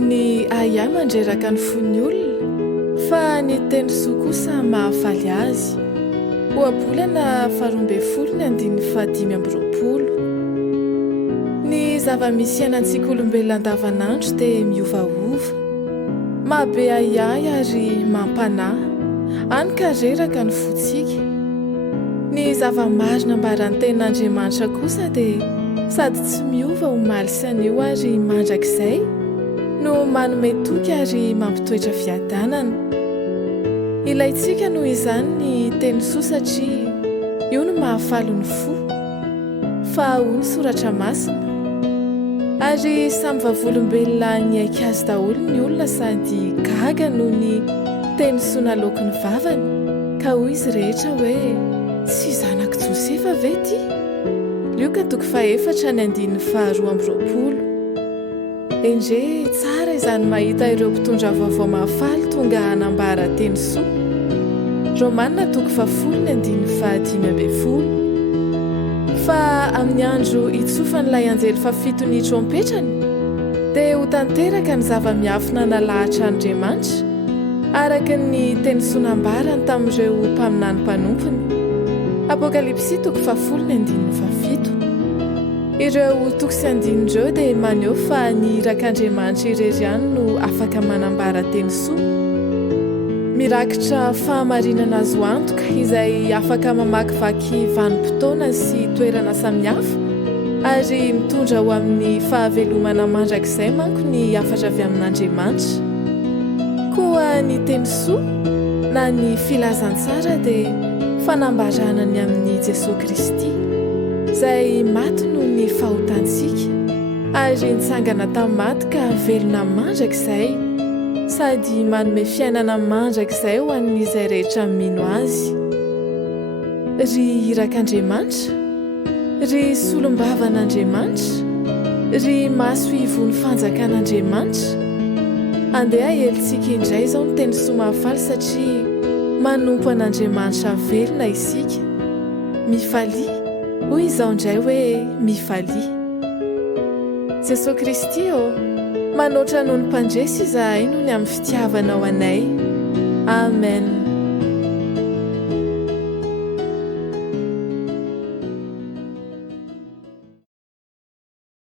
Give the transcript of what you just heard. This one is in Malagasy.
ny aya mandreraka ny fony olona fa ny teny soa kosa mahafaly azy. Oabolana 12 ny andininy 520. Ny zava-misy ainantsika olombelona andavanandro dia miovaova, mahabe ayay ary mampanahy, any ka reraka ny fotsika. Ny zava-marina ambaran'ny tenin'Andriamanitra kosa dia sady tsy miova ho maly sy anio ary mandrakizay no manome toky ary mampitoetra fiadanana. Ilayntsika noho izany ny teny soa satria io no mahafaly ny fo, fa hoy ny soratra masina. Ary samy vavolombelona ny aika azy daholo ny olona sady gaga noho ny teny soa nalaoko ny vavany, ka hoy izy rehetra hoe tsy zanako Josefa ve ty? Luka 4:4-20. Endre tsara izany mahita ireo mpitondra vaovao mahafaly tonga hanambara teny soa. Romanina 10:5-10. Fa amin'ny andro itsofan'ilay anjely fafito ny trompetrany dia ho tanteraka ny zava-miafina nalahatra Andriamanitra araka ny teny soa nambarany tamin'ireo mpaminany mpanompony. Apokalipsy 10:7. Ireo tokosy andinindreo dia maneho fa ny irak'Andriamanitra irery ihany no afaka manambara teny soa. Mirakitra fahamarinana azo antoka izay afaka mamakivaky vanim-potoana sy toerana samihafa ary mitondra ho amin'ny fahavelomana mandrakizay manko ny afatra avy amin'Andriamanitra. Koa ny teny soa na ny filazantsara dia fanambaranany amin'ny Jesosy Kristy izay maty noho ny fahotantsika ary nitsangana tamin'ny maty ka velona mandrakizay sady manome fiainana mandrakizay ho an'izay rehetra mino azy. Ry irak'Andriamanitra, ry solombavan'Andriamanitra, ry maso ivony fanjakan'Andriamanitra, andeha helintsika indray izao ny teny soa mahafaly satria manompo an'Andriamanitra velona isika. Mifalia, hoy izao indray hoe mifalia. Jesosy Kristy manoatra noho ny mpandresy izahay noho ny amin'ny fitiavanao anay. Amen.